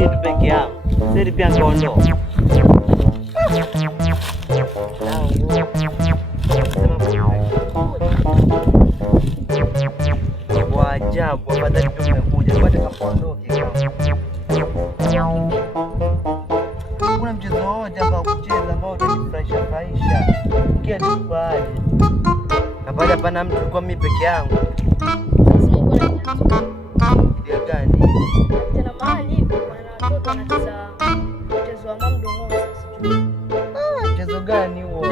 mimi tu peke yangu. Sasa pia ngaondoka. Kwa ajabu, afadhali tu umekuja. Hata kama ondoke. Kuna mchezo wote ambao kucheza ambao utanifurahisha furahisha. Kia tu pale. Na pale hapana mtu kwa mimi peke yangu. Ndio gani? Tena mahali hivi kuna watoto wanacheza mchezo wa mamdongo sijui. Mchezo gani huo?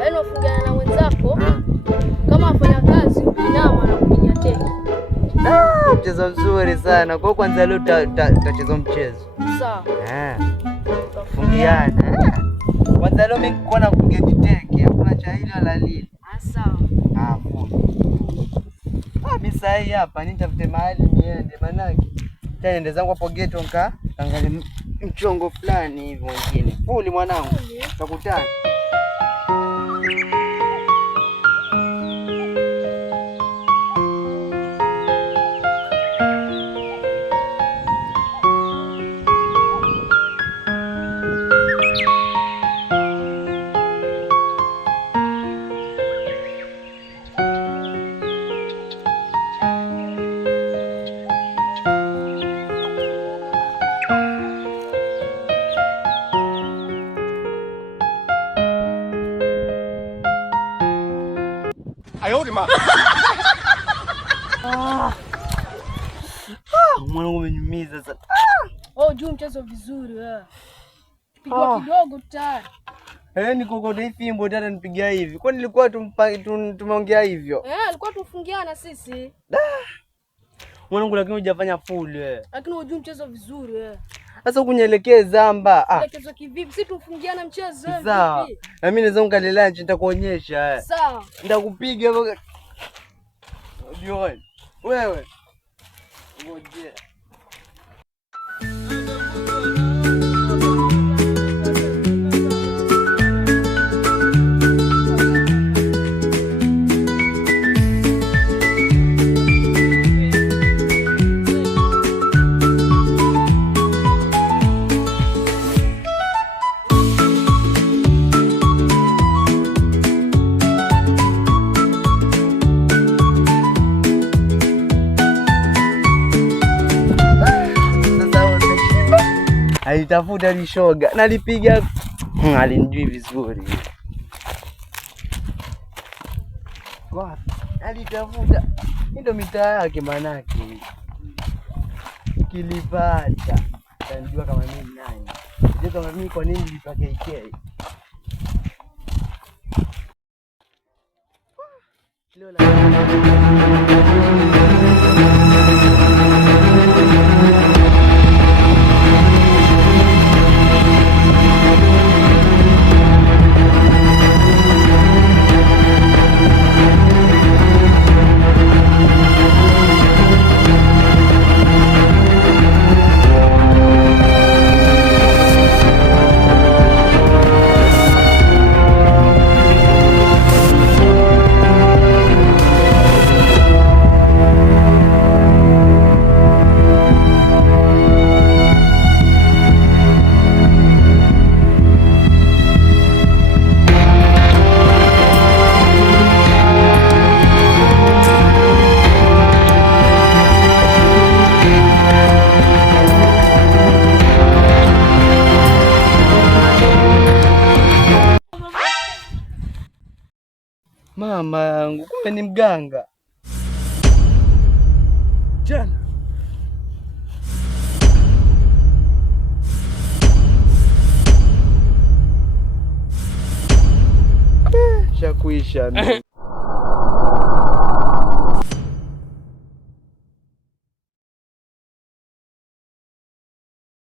Yaani ufungana na wenzako kama wafanya kazi binama na kupiga teke. Mchezo mzuri sana. Kwa kwanza leo tutacheza mchezo. Sawa. Fungiana. Kwanza leo mimi niko na kupiga teke. Hakuna cha hili wala lile. Sawa. Mimi sasa hapa nitafute mahali niende manaki. Niende zangu hapo ghetto angalia mchongo fulani hivi mwingine. Puli mwanangu. Tutakutana. Mwanangu umenyumiza sana. Juu mchezo vizuri wewe. Piga kidogo tayari. Nikokote hii fimbo tena nipigia hivi. Kwani nilikuwa tumeongea hivyo? Alikuwa tufungiana sisi. Mwanangu lakini hujafanya full wewe. Lakini unajua mchezo vizuri wewe. Sasa ukunielekeza zamba. Elekezo kivipi? Sisi tufungiana mchezo wewe. Sawa. Na mimi naweza ungalelea nitakuonyesha. Sawa. Nitakupiga hapo. Unajua wewe. Ngoje. Alitafuta lishoga nalipiga, alinijui vizuri. Alitafuta ndio mitaa yake, manake kilipata tanijua kama mimi nani, je, kama mimi kwa nini nilipaka KK Mama yangu kumbe ni mganga jana. Shakuisha.